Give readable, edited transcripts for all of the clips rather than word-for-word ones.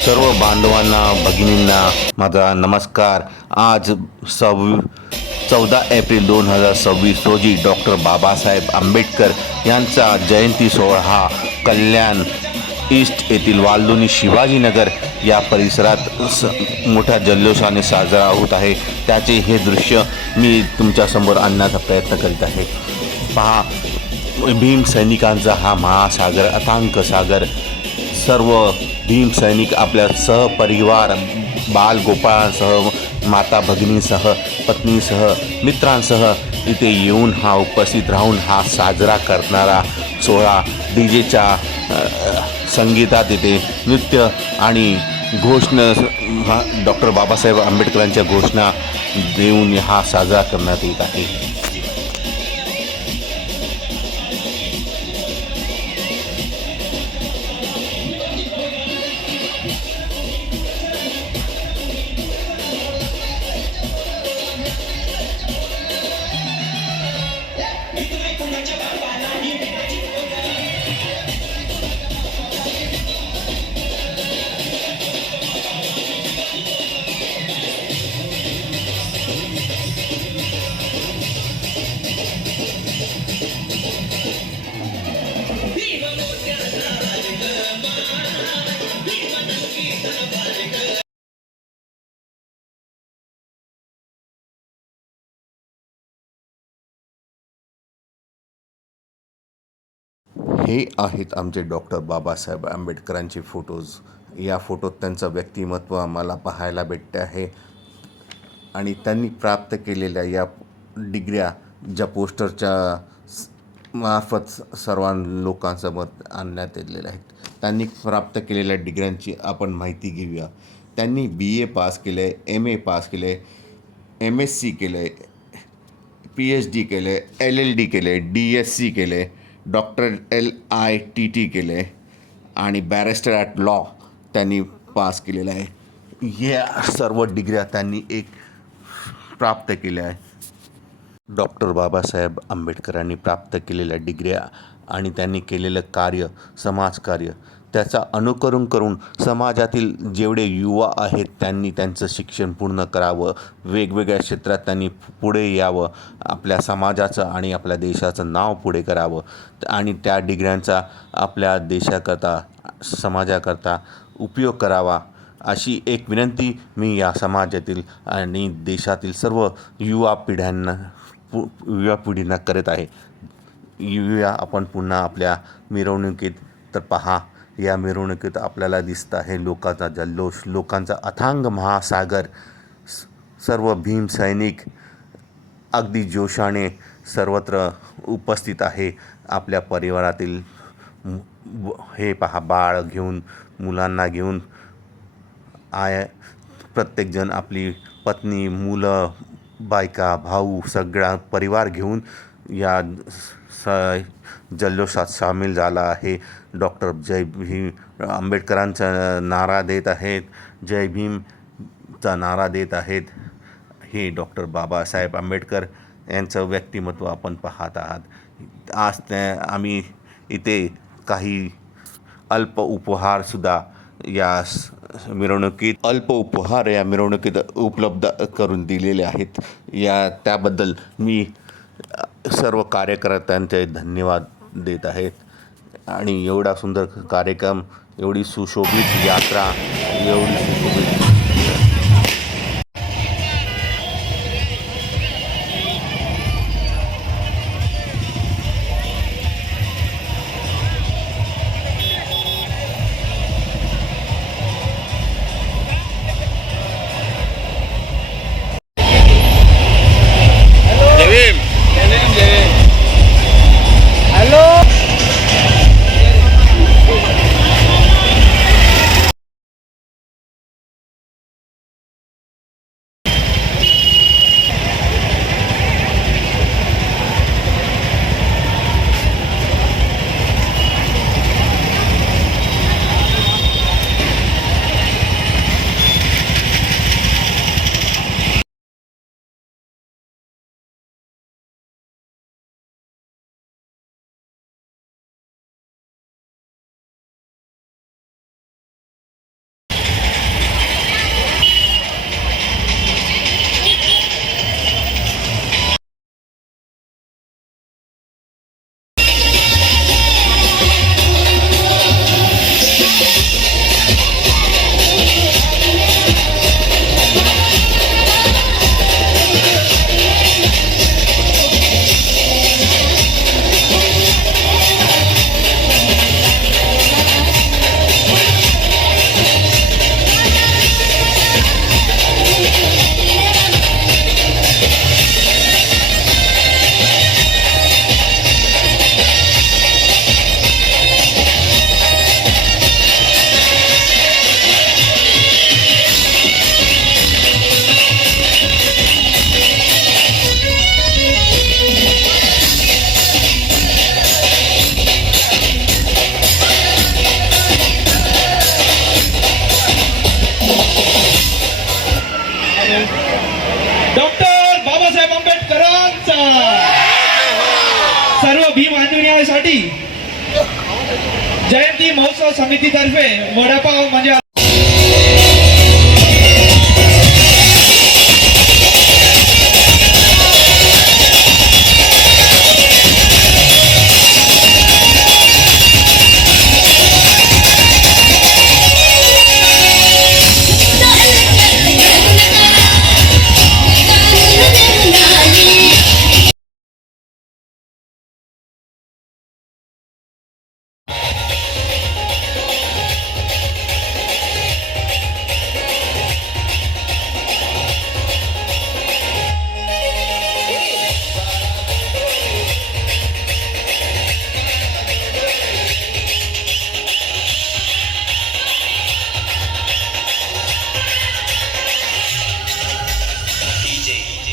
सर्व बांधवांना भगिनींना माझा नमस्कार। आज 14 एप्रिल 2026 रोजी डॉक्टर बाबासाहेब आंबेडकर यांचा जयंती सोहळा हा कल्याण ईस्ट येथील वालदुनी शिवाजीनगर या परिसरात मोठ्या जल्लोषाने साजरा होत आहे। त्याचे हे दृश्य मी तुमच्यासमोर आणण्याचा प्रयत्न करीत आहे। पहा, भीम सैनिकांचा हा महासागर, अथांग सागर, सर्व भीम सैनिक आपल्या सहपरिवार बालगोपाळांसह, माता भगिनींसह, पत्नीसह, मित्रांसह इथे येऊन उपस्थित राहून हा साजरा करणारा सोहळा डीजेच्या संगीतात इथे नृत्य आणि घोषणा डॉक्टर बाबासाहेब आंबेडकरांच्या घोषणा देऊन हा साजरा करण्यात येत आहे। हे आहेत आमचे डॉक्टर बाबासाहेब आंबेडकरांचे फोटोज। या फोटोत त्यांचं व्यक्तिमत्व आम्हाला पाहायला भेटते आहे आणि त्यांनी प्राप्त केलेल्या या डिग्र्या ज्या पोस्टरच्या मार्फत सर्व लोकांसमोर आणण्यात आलेल्या आहेत, त्यांनी प्राप्त केलेल्या डिग्र्यांची आपण माहिती घेऊया। त्यांनी BA पास केले, MA पास केले, MSc केले, PhD केले, LLD केले, DSc केले, डॉक्टर LITT केले आणि बॅरिस्टर ॲट लॉ त्यांनी पास केलेलं आहे। या सर्व डिग्र्या त्यांनी प्राप्त केल्या आहे। डॉक्टर बाबासाहेब आंबेडकरांनी प्राप्त केलेल्या डिग्र्या आणि त्यांनी केलेलं कार्य, समाजकार्य, त्याचा अनुकरण करून समाजातील जेवढे युवा आहेत त्यांनी त्यांचं शिक्षण पूर्ण करावं, वेगवेगळ्या क्षेत्रात त्यांनी पुढे यावं, आपल्या समाजाचं आणि आपल्या देशाचं नाव पुढे करावं आणि त्या डिग्र्यांचा आपल्या देशाकरता, समाजाकरता उपयोग करावा, अशी एक विनंती मी या समाजातील आणि देशातील सर्व युवा पिढींना करत आहे। येऊया आपण पुन्हा आपल्या मिरवणुकीत। तर पहा, या मिरवणुकीत आपल्याला दिसत आहे लोकांचा जल्लोष, लोकांचा अथांग महासागर। सर्व भीम सैनिक अगदी जोशाने सर्वत्र उपस्थित आहे। आपल्या परिवारातील हे पहा, बाळ घेऊन, मुलांना घेऊन, प्रत्येकजण आपली पत्नी, मुलं, बायका, भाऊ, सगळा परिवार घेऊन या जल्लोषात सामील झाला आहे। डॉक्टर जय भीम आंबेडकरांचा नारा देत आहेत, जय भीमचा नारा देत आहेत। हे डॉक्टर बाबासाहेब आंबेडकर यांचं व्यक्तिमत्व आपण पाहत आहात। आज आम्ही इथे काही अल्प उपहारसुद्धा या मिरवणुकीत उपलब्ध करून दिलेले आहेत। त्याबद्दल मी सर्व कार्यकर्त्यांचे धन्यवाद देत आहेत। आणि एवढा सुंदर कार्यक्रम, एवढी सुशोभित यात्रा, एवढी सुशोभित वडापावासाठी जयंती महोत्सव समितीतर्फे वडापाव म्हणजे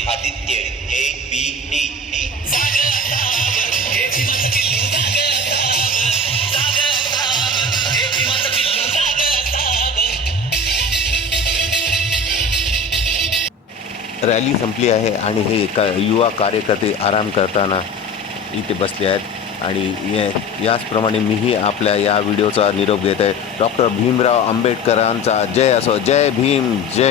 आदित्य ABD रॅली संपली आहे आणि हे युवा कार्यकर्ते आराम करताना इथे बसले आहेत आणि याचप्रमाणे मीही आपल्या या व्हिडिओचा निरोप घेत आहे. डॉक्टर भीमराव आंबेडकरांचा जय असो. जय भीम. जय